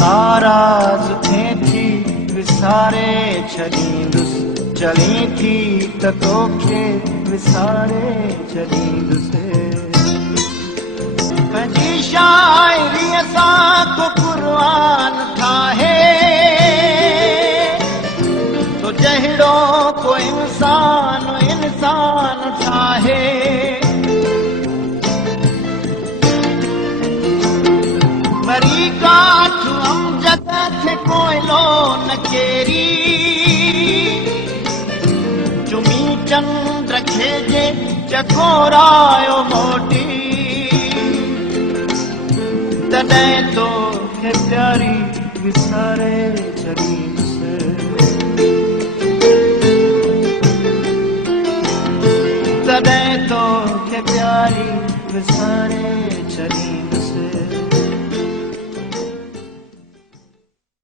नाराज थे थी विसारे छॾींदुस चली थी त तोखे विसारे छॾींदुस पंहिंजी शाइरीअ सां को क़ुर्आन ठाहे तो जहिड़ो को इंसान इंसान ठाहे वरी काठ अमजद थे कोयलो न केरी चुमी चंद्र खे जे चकोरायो मोटी तॾहिं तोखे प्यारी विसारे छॾींदुस तॾहिं तोखे प्यारी विसारे छॾींदुस